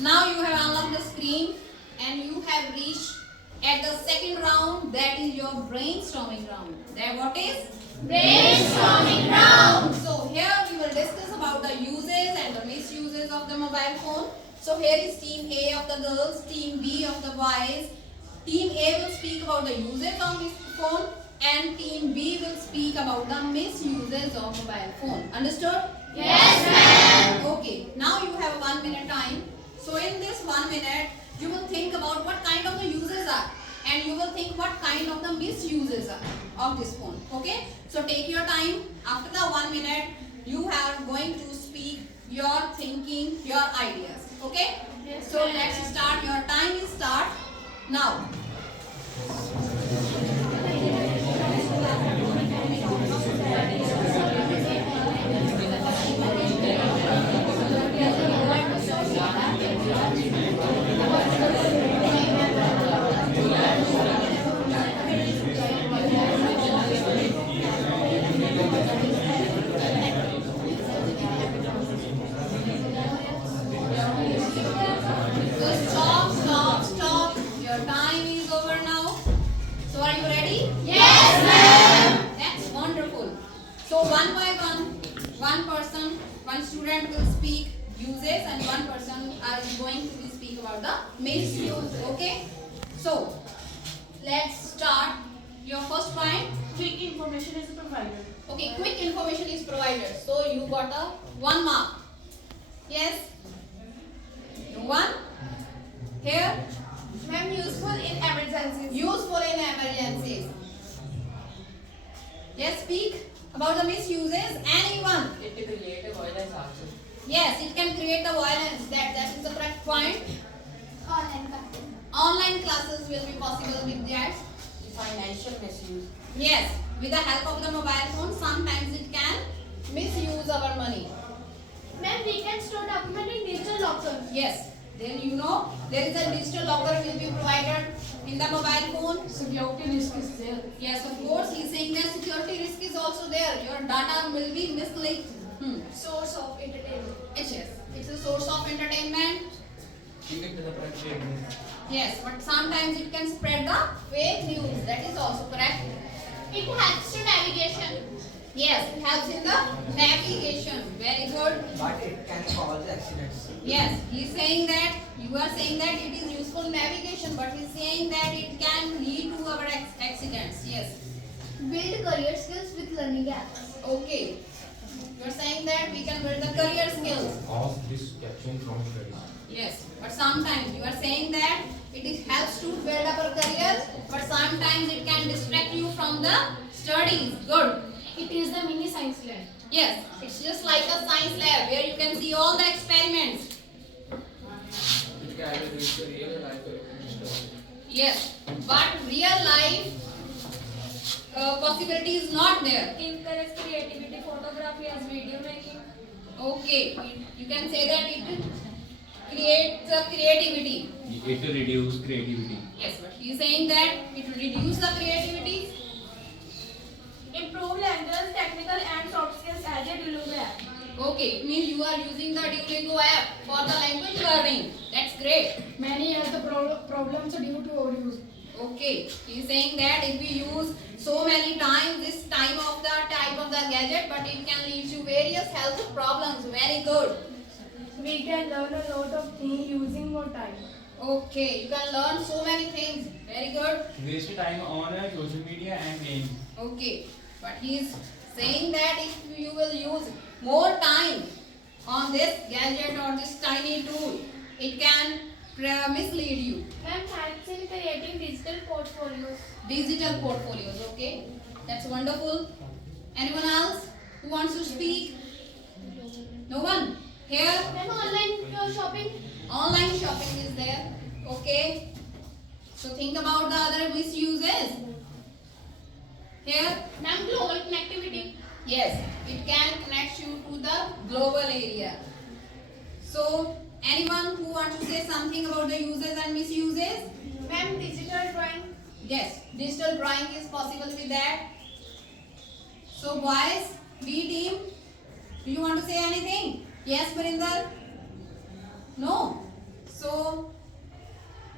Now you have unlocked the screen and you have reached at the second round, that is your brainstorming round. That what is? Brainstorming round. So here we will discuss about the uses and the misuses of the mobile phone. So here is team A of the girls, team B of the boys. Team A will speak about the uses of this phone and team B will speak about the misuses of mobile phone. Understood? Yes, ma'am. Okay, now you have 1 minute time. So in this 1 minute, you will think about what kind of the uses are and you will think what kind of the misuses are of this phone. Okay, so take your time. After the 1 minute, you are going to speak your thinking, your ideas. Okay, Yes, so ma'am. let's start. Your time is start now. So stop. Your time is over now. So are you ready? Yes, ma'am. That's wonderful. So one by one person, one student will speak uses and one person is going to speak about the misuse. Okay? So let's start. Your first point. Quick information is provided. Okay, quick information is provided. So you got a 1 mark. Yes? One. Here. Ma'am, useful in emergencies. Useful in emergencies. Yes, speak about the misuses. Anyone? It will create a violence also. Yes, it can create the violence. That is the correct point. Online classes will be possible with that. Financial misuse. Yes, with the help of the mobile phone, sometimes it can misuse our money. Ma'am, we can store document in digital locker. Yes, then you know there is a digital locker will be provided in the mobile phone. Security risk is there. Yes, of course, he is saying that security risk is also there. Your data will be misled. Source of entertainment. It's a source of entertainment. You get to the correct statement. Yes, but sometimes it can spread the fake news. That is also correct. It helps to navigation. Yes, it helps in the navigation. Very good. But it can cause accidents. Yes, he's saying that you are saying that it is useful in navigation, but he's saying that it can lead to our accidents. Yes. Build career skills with learning apps. Okay. You are saying that we can build the career skills. Cause distraction from studies. Yes, but sometimes you are saying that it helps to build up our careers, but sometimes it can distract you from the studies. Good. It is the mini science lab. Yes, it's just like a science lab where you can see all the experiments. It can reduce the real life system. Yes, but real life possibility is not there. Encourage creativity, photography as video making. Okay, you can say that it creates the creativity. It will reduce creativity. Yes, but he is saying that it will reduce the creativity. Improve language, technical and soft skills as a Duolingo app. Okay, it means you are using the Duolingo app for the language learning. That's great. Many have the problems due to overuse. Okay, he is saying that if we use so many times this type of the gadget, but it can lead to various health problems. Very good. We can learn a lot of things using more time. Okay, you can learn so many things. Very good. Waste time on social media and games. Okay, but he is saying that if you will use more time on this gadget or this tiny tool, it can mislead you. Ma'am, helps in creating digital portfolios. Digital portfolios, okay? That's wonderful. Anyone else who wants to speak? No one? Here, Ma'am, online shopping. online shopping is there, okay? So think about the other misuses. Here, Ma'am, global connectivity. yes, it can connect you to the global area. So, anyone who wants to say something about the uses and misuses? Ma'am, digital drawing. Yes, digital drawing is possible with that. So, boys, B team, do you want to say anything? Yes, Parinder? No? So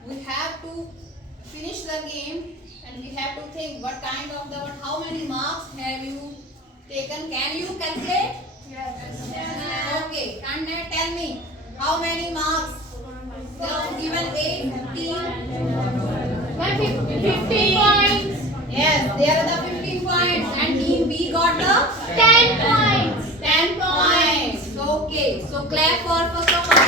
we have to finish the game and we have to think how many marks have you taken. Can you calculate? Yes. Okay, and now tell me how many marks they are given A 50 points. Yes, there are the 15 points and team B got the 10 points. 10 points. Okay, so clap for first of all.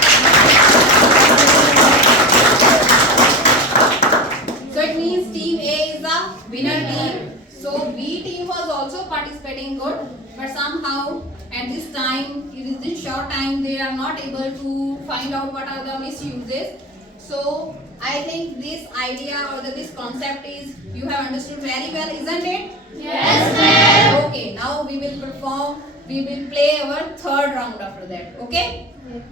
So it means team A is the winner team. So B team was also participating good, but somehow at this time, in this short time, they are not able to find out what are the misuses. So I think this idea or this concept is you have understood very well, isn't it? Yes, ma'am. Okay, now we will play our third round after that. Okay? Yes.